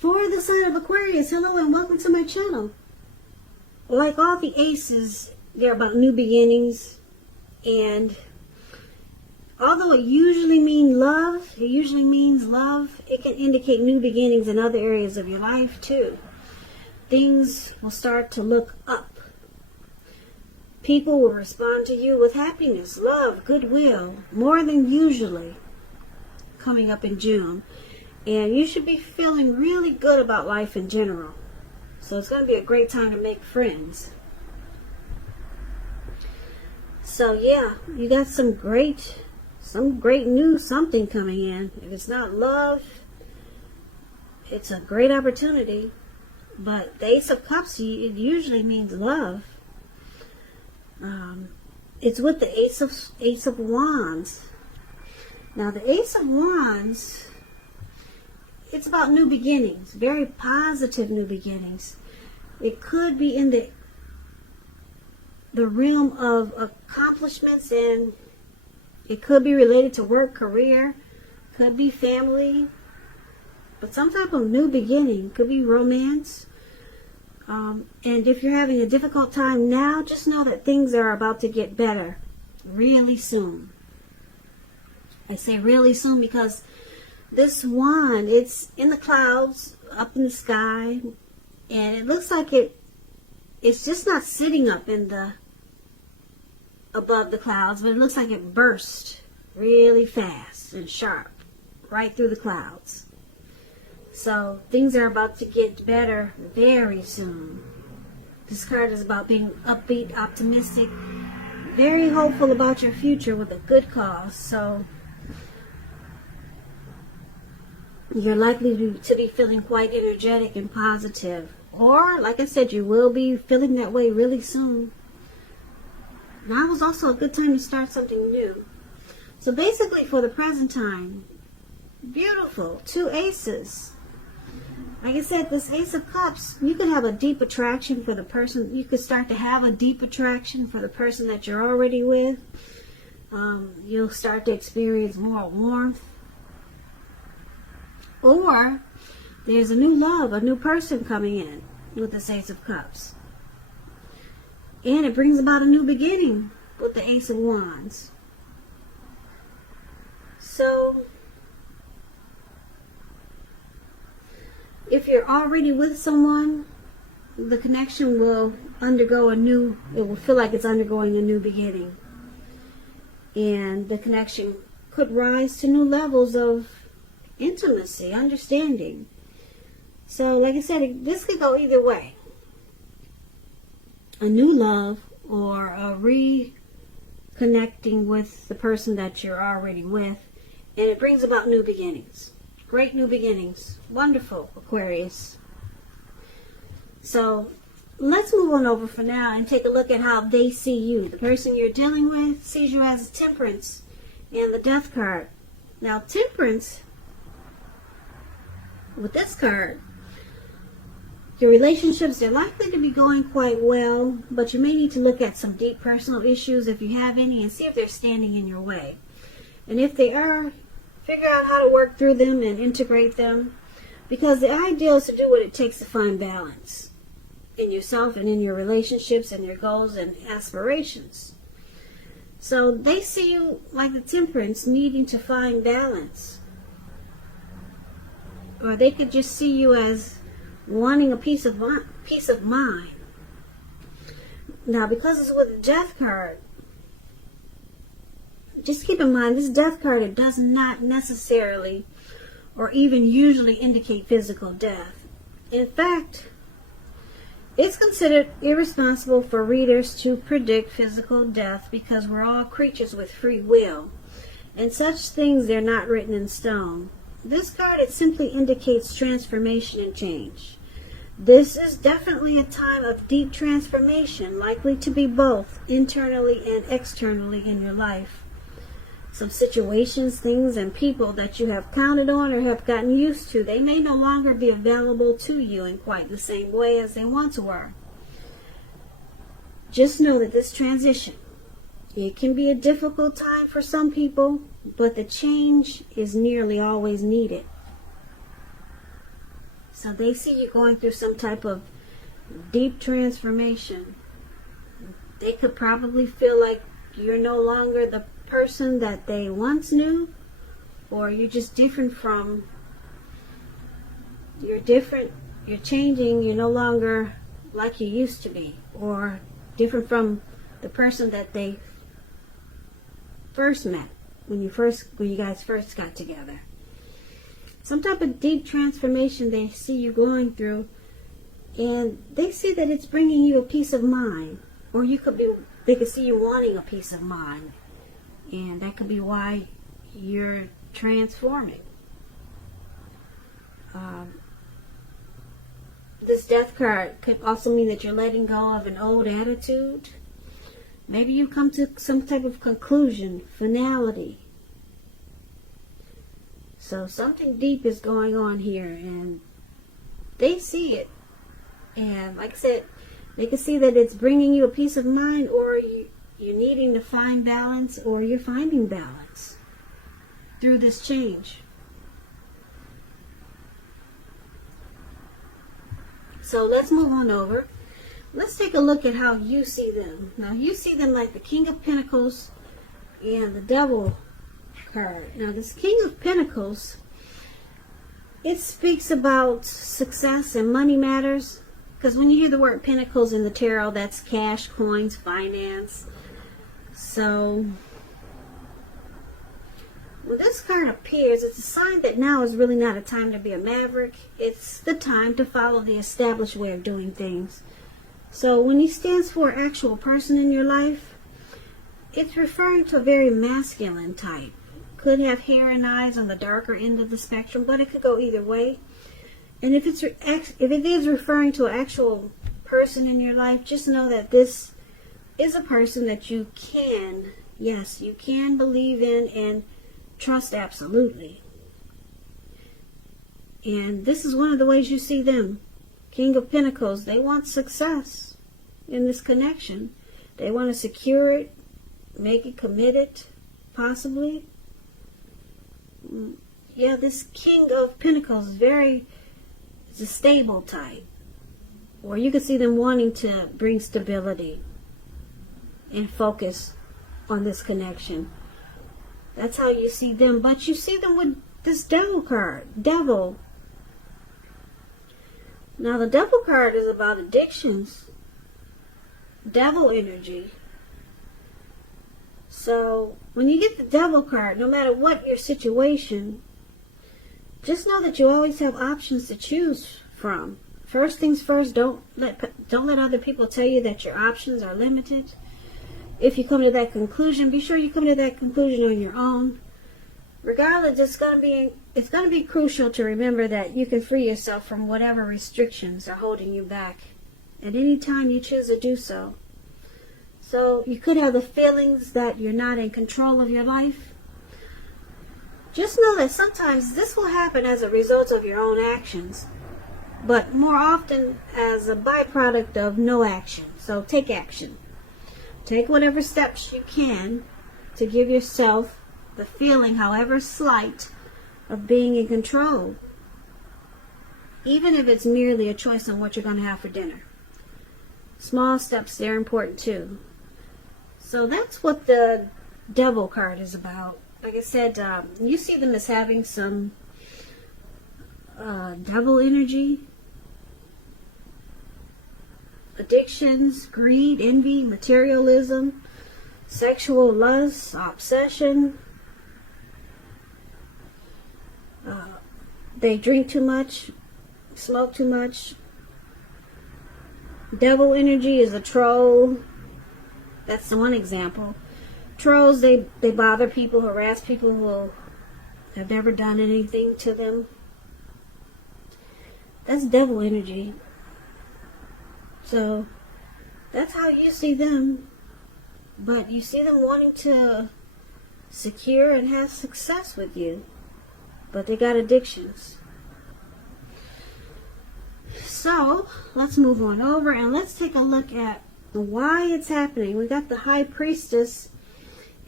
For the sign of Aquarius, hello and welcome to my channel. Like all the aces, they're about new beginnings, and although it usually means love, it can indicate new beginnings in other areas of your life too. Things will start to look up. People will respond to you with happiness, love, goodwill, more than usually coming up in June. And you should be feeling really good about life in general. So it's going to be a great time to make friends. So yeah, you got some great new something coming in. If it's not love, it's a great opportunity. But the Ace of Cups, it usually means love. It's with the Ace of Wands. Now the Ace of Wands, it's about new beginnings, very positive new beginnings. It could be in the realm of accomplishments, and it could be related to work, career, could be family, but some type of new beginning, could be romance. And if you're having a difficult time now, just know that things are about to get better really soon. I say really soon because this wand, it's in the clouds, up in the sky, and it looks like it's just not sitting up in above the clouds, but it looks like it burst really fast and sharp right through the clouds. So things are about to get better very soon. This card is about being upbeat, optimistic, very hopeful about your future with a good cause. So you're likely to be feeling quite energetic and positive. Or, like I said, you will be feeling that way really soon. Now is also a good time to start something new. So basically, for the present time, beautiful, 2 aces. Like I said, this Ace of Cups, you could have a deep attraction for the person. You could start to have a deep attraction for the person that you're already with. You'll start to experience more warmth. Or there's a new love, a new person coming in with the Ace of Cups. And it brings about a new beginning with the Ace of Wands. So if you're already with someone, the connection will undergo it will feel like it's undergoing a new beginning. And the connection could rise to new levels of intimacy, understanding. So, like I said, this could go either way. A new love or a reconnecting with the person that you're already with. And it brings about new beginnings. Great new beginnings. Wonderful, Aquarius. So, let's move on over for now and take a look at how they see you. The person you're dealing with sees you as Temperance and the Death card. Now, Temperance, with this card, your relationships are likely to be going quite well, but you may need to look at some deep personal issues if you have any and see if they're standing in your way. And if they are, figure out how to work through them and integrate them, because the ideal is to do what it takes to find balance in yourself and in your relationships and your goals and aspirations. So they see you like the Temperance, needing to find balance. Or they could just see you as wanting a peace of mind. Now, because it's with the Death card, just keep in mind, this Death card, it does not necessarily or even usually indicate physical death. In fact, it's considered irresponsible for readers to predict physical death because we're all creatures with free will, and such things, they're not written in stone. This card, it simply indicates transformation and change. This is definitely a time of deep transformation, likely to be both internally and externally in your life. Some situations, things, and people that you have counted on or have gotten used to, they may no longer be available to you in quite the same way as they once were. Just know that this transition, it can be a difficult time for some people, but the change is nearly always needed. So they see you going through some type of deep transformation. They could probably feel like you're no longer the person that they once knew, or you're just different from, you're different, you're changing, you're no longer like you used to be, or different from the person that they first met when you guys first got together. Some type of deep transformation they see you going through, and they see that it's bringing you a peace of mind, or they could see you wanting a peace of mind, and that could be why you're transforming. This death card could also mean that you're letting go of an old attitude. Maybe you come to some type of conclusion, finality. So something deep is going on here, and they see it. And like I said, they can see that it's bringing you a peace of mind, or you're needing to find balance, or you're finding balance through this change. So let's move on over. Let's take a look at how you see them. Now you see them like the King of Pentacles and the Devil card. Now this King of Pentacles, it speaks about success and money matters. Because when you hear the word Pentacles in the tarot, that's cash, coins, finance. So when this card appears, it's a sign that now is really not a time to be a maverick. It's the time to follow the established way of doing things. So when he stands for an actual person in your life, it's referring to a very masculine type. Could have hair and eyes on the darker end of the spectrum, but it could go either way. And if it is referring to an actual person in your life, just know that this is a person that you can believe in and trust absolutely. And this is one of the ways you see them. King of Pentacles, they want success in this connection. They want to secure it, make it committed, possibly. Yeah, this King of Pentacles is a stable type. Or you can see them wanting to bring stability and focus on this connection. That's how you see them. But you see them with this Devil card. Devil. Now the Devil card is about addictions. Devil energy. So when you get the Devil card, no matter what your situation, just know that you always have options to choose from. First things first, don't let other people tell you that your options are limited. If you come to that conclusion, be sure you come to that conclusion on your own. Regardless, it's going to be crucial to remember that you can free yourself from whatever restrictions are holding you back at any time you choose to do so. So you could have the feelings that you're not in control of your life. Just know that sometimes this will happen as a result of your own actions, but more often as a byproduct of no action. So take action. Take whatever steps you can to give yourself the feeling, however slight, of being in control. Even if it's merely a choice on what you're going to have for dinner. Small steps, they're important too. So that's what the Devil card is about. Like I said, you see them as having some devil energy, addictions, greed, envy, materialism, sexual lust, obsession. They drink too much, smoke too much. Devil energy is a troll. That's one example. Trolls, they bother people, harass people who have never done anything to them. That's devil energy. So that's how you see them. But you see them wanting to secure and have success with you. But they got addictions. So let's move on over and let's take a look at why it's happening. We got the High Priestess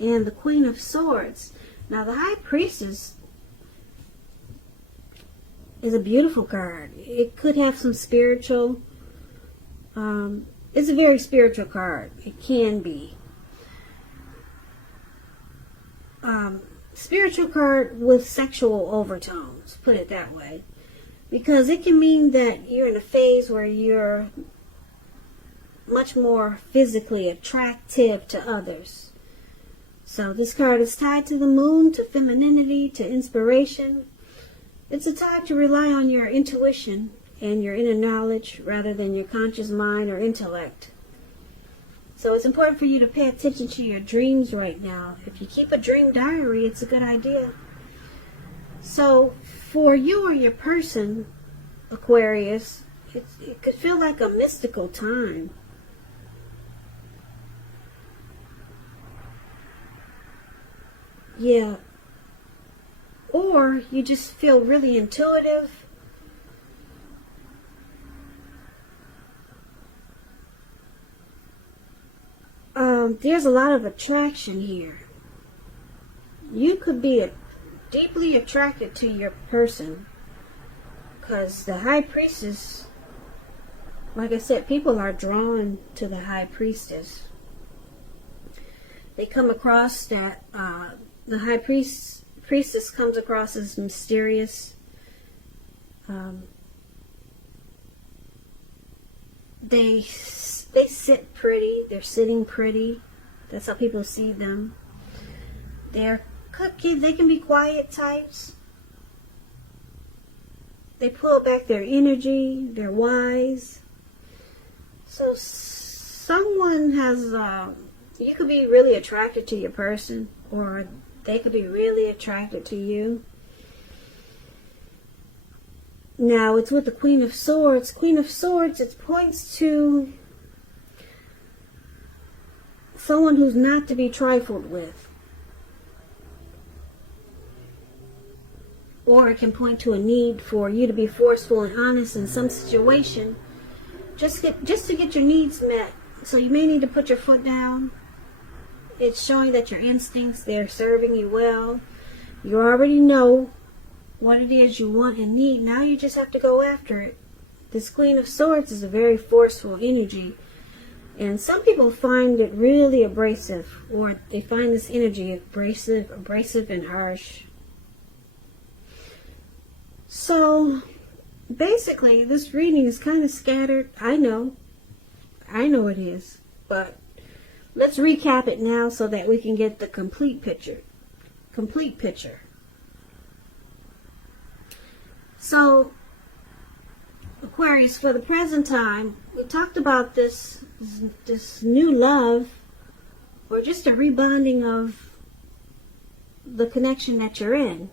and the Queen of Swords. Now the High Priestess, is a beautiful card. It could have some spiritual, it's a very spiritual card. It can be. Spiritual card with sexual overtones, put it that way. Because it can mean that you're in a phase where you're much more physically attractive to others. So this card is tied to the moon, to femininity, to inspiration. It's a time to rely on your intuition and your inner knowledge rather than your conscious mind or intellect. So it's important for you to pay attention to your dreams right now. If you keep a dream diary, it's a good idea. So for you or your person, Aquarius, it could feel like a mystical time. Yeah. Or you just feel really intuitive. There's a lot of attraction here. You could be deeply attracted to your person, because the High Priestess, like I said, people are drawn to the High Priestess. They come across that the High Priestess comes across as mysterious. They sit pretty. They're sitting pretty. That's how people see them. They can be quiet types. They pull back their energy. They're wise. So someone has, you could be really attracted to your person, or they could be really attracted to you. Now, it's with the Queen of Swords. Queen of Swords, it points to someone who's not to be trifled with. Or it can point to a need for you to be forceful and honest in some situation, just to get your needs met. So you may need to put your foot down. It's showing that your instincts, they're serving you well. You already know what it is you want and need. Now you just have to go after it. This Queen of Swords is a very forceful energy. And some people find it really abrasive, or they find this energy abrasive and harsh. So basically, this reading is kind of scattered. I know it is, but let's recap it now so that we can get the complete picture. So, Aquarius, for the present time, we talked about this new love, or just a rebonding of the connection that you're in.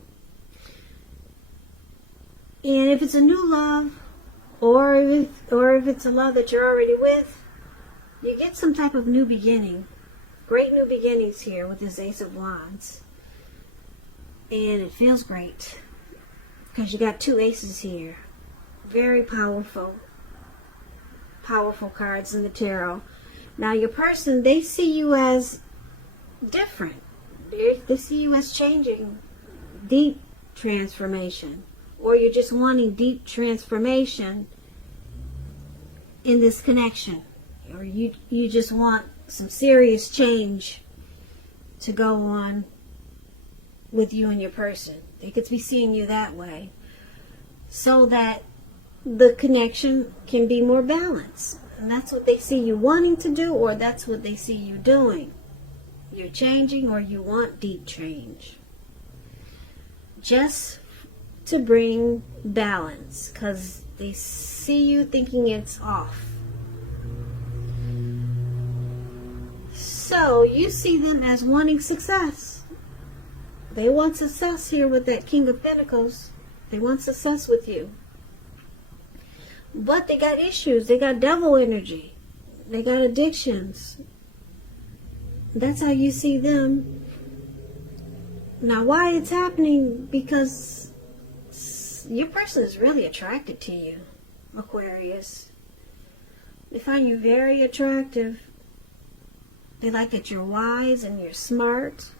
And if it's a new love, or if it's a love that you're already with, you get some type of new beginning. Great new beginnings here with this Ace of Wands. And it feels great, because you got two aces here. Very powerful cards in the tarot. Now your person, they see you as different. They see you as changing, deep transformation. Or you're just wanting deep transformation in this connection. Or you just want some serious change to go on with you and your person. They could be seeing you that way, so that the connection can be more balanced. And that's what they see you wanting to do, or that's what they see you doing. You're changing, or you want deep change. Just to bring balance, because they see you thinking it's off. So you see them as wanting success. They want success here with that King of Pentacles. They want success with you. But they got issues. They got devil energy. They got addictions. That's how you see them. Now, why it's happening? Because your person is really attracted to you, Aquarius. They find you very attractive. They like that you're wise and you're smart.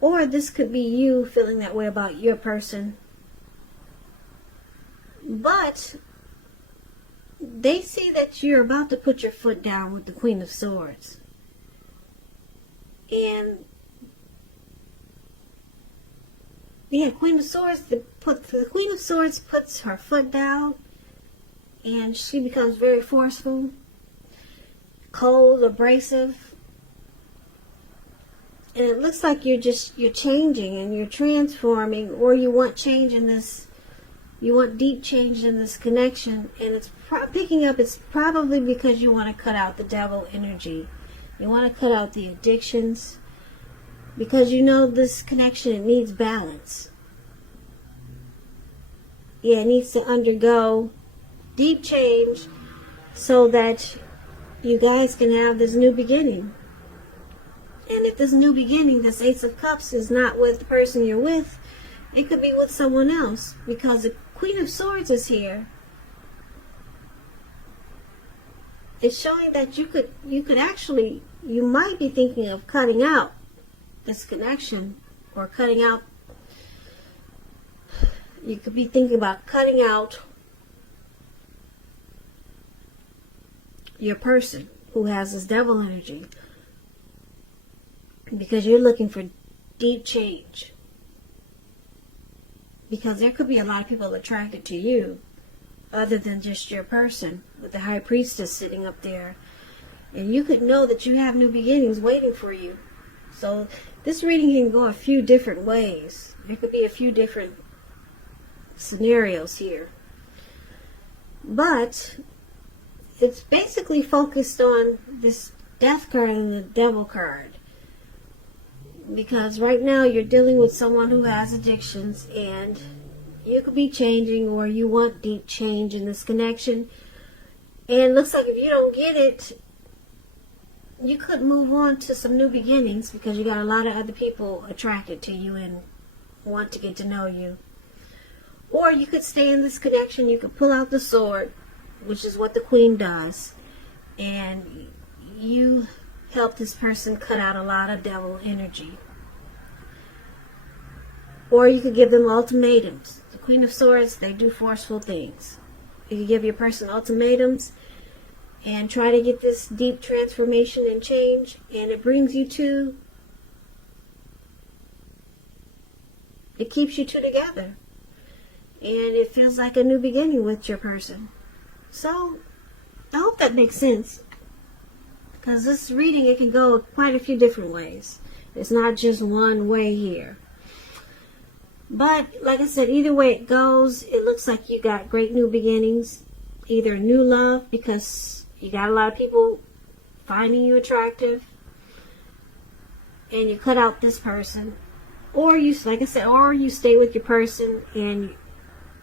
Or this could be you feeling that way about your person. But they see that you're about to put your foot down with the Queen of Swords. And yeah, Queen of Swords, the Queen of Swords puts her foot down and she becomes very forceful, cold, abrasive. And it looks like you're changing and you're transforming, or you want change in this, you want deep change in this connection. And it's picking up, it's probably because you want to cut out the devil energy. You want to cut out the addictions, because you know this connection, it needs balance. Yeah, it needs to undergo deep change so that you guys can have this new beginning. And if this new beginning, this Ace of Cups, is not with the person you're with, it could be with someone else, because the Queen of Swords is here. It's showing that you could actually, you might be thinking of cutting out this connection, or cutting out, you could be thinking about cutting out your person who has this devil energy, because you're looking for deep change. Because there could be a lot of people attracted to you other than just your person, with the High Priestess sitting up there. And you could know that you have new beginnings waiting for you. So this reading can go a few different ways. There could be a few different scenarios here. But it's basically focused on this Death card and the Devil card. Because right now you're dealing with someone who has addictions, and you could be changing, or you want deep change in this connection. And it looks like if you don't get it, you could move on to some new beginnings, because you got a lot of other people attracted to you and want to get to know you. Or you could stay in this connection. You could pull out the sword, which is what the Queen does, and you help this person cut out a lot of devil energy. Or you could give them ultimatums. The Queen of Swords, they do forceful things. You could give your person ultimatums and try to get this deep transformation and change, and it brings you to, it keeps you two together, and it feels like a new beginning with your person. So I hope that makes sense, because this reading, it can go quite a few different ways. It's not just one way here. But like I said, either way it goes, it looks like you got great new beginnings. Either new love, because you got a lot of people finding you attractive, and you cut out this person. Or you, like I said, or you stay with your person and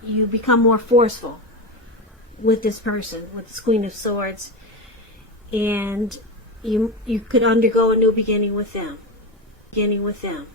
you become more forceful with this person, with this Queen of Swords, and you could undergo a new beginning with them. Beginning with them.